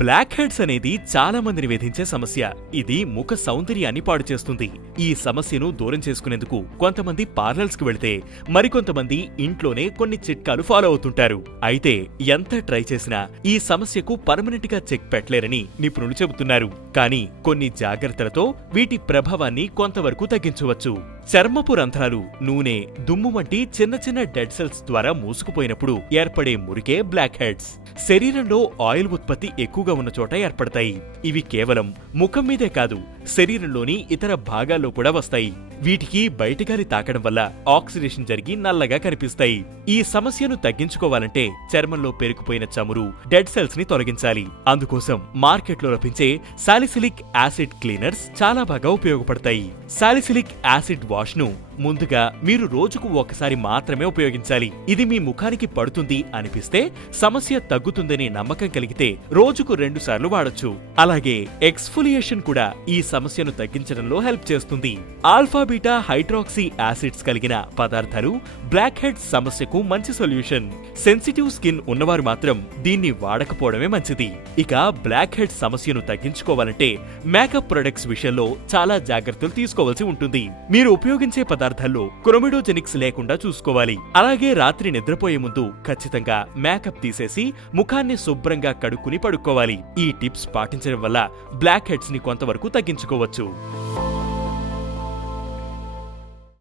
Black heads అనేది చాలా మందిని వేధించే సమస్య. ఇది ముఖ సౌందర్యాన్ని పాడు చేస్తుంది. ఈ సమస్యను దూరం చేసుకునేందుకు కొంతమంది పార్లర్స్కి వెళితే మరికొంతమంది ఇంట్లోనే కొన్ని చిట్కాలు ఫాలో అవుతుంటారు. అయితే ఎంత ట్రై చేసినా ఈ సమస్యకు పర్మనెంట్గా చెక్ పెట్టలేరని నిపుణులు చెబుతున్నారు. కానీ కొన్ని జాగ్రత్తలతో వీటి ప్రభావాన్ని కొంతవరకు తగ్గించవచ్చు. చర్మపు రంధ్రాలు నూనె దుమ్ము వంటి చిన్న చిన్న డెడ్ సెల్స్ ద్వారా మూసుకుపోయినప్పుడు ఏర్పడే మురికే బ్లాక్ హెడ్స్ శరీరంలో ఆయిల్ ఉత్పత్తి ఎక్కువగా ఉన్న చోట ఏర్పడతాయి. ఇవి కేవలం ముఖం మీదే కాదు శరీరంలోని ఇతర భాగాల్లో కూడా వస్తాయి. వీటికి బయట గాలి తాకడం వల్ల ఆక్సిడేషన్ జరిగి నల్లగా కనిపిస్తాయి. ఈ సమస్యను తగ్గించుకోవాలంటే చర్మంలో పేరుకుపోయిన చమురు డెడ్ సెల్స్ని తొలగించాలి. అందుకోసం మార్కెట్లో లభించే సాలిసిలిక్ యాసిడ్ క్లీనర్స్ చాలా బాగా ఉపయోగపడతాయి. సాలిసిలిక్ యాసిడ్ వాష్ను ముందుగా మీరు రోజుకు ఒకసారి మాత్రమే ఉపయోగించాలి. ఇది మీ ముఖానికి పడుతుంది అనిపిస్తే సమస్య తగ్గుతుందని నమ్మకం కలిగితే రోజుకు రెండు సార్లు వాడొచ్చు. అలాగే ఎక్స్ఫోలియేషన్ కూడా ఈ సమస్యను తగ్గించడంలో హెల్ప్ చేస్తుంది. ఆల్ఫా బీటా హైడ్రాక్సీ యాసిడ్స్ కలిగిన పదార్థాలు బ్లాక్ హెడ్ సమస్యకు మంచి సొల్యూషన్. సెన్సిటివ్ స్కిన్ ఉన్నవారు మాత్రం దీన్ని వాడకపోవడమే మంచిది. ఇక బ్లాక్ హెడ్ సమస్యను తగ్గించుకోవాలంటే మేకప్ ప్రొడక్ట్స్ విషయంలో చాలా జాగ్రత్తలు తీసుకోవాల్సి ఉంటుంది. మీరు ఉపయోగించే పదార్థాల్లో క్రోమిడోజెనిక్స్ లేకుండా చూసుకోవాలి. అలాగే రాత్రి నిద్రపోయే ముందు ఖచ్చితంగా మేకప్ తీసేసి ముఖాన్ని శుభ్రంగా కడుక్కుని పడుకోవాలి. ఈ టిప్స్ పాటించడం వల్ల బ్లాక్ హెడ్స్ని కొంతవరకు తగ్గించుకోవచ్చు.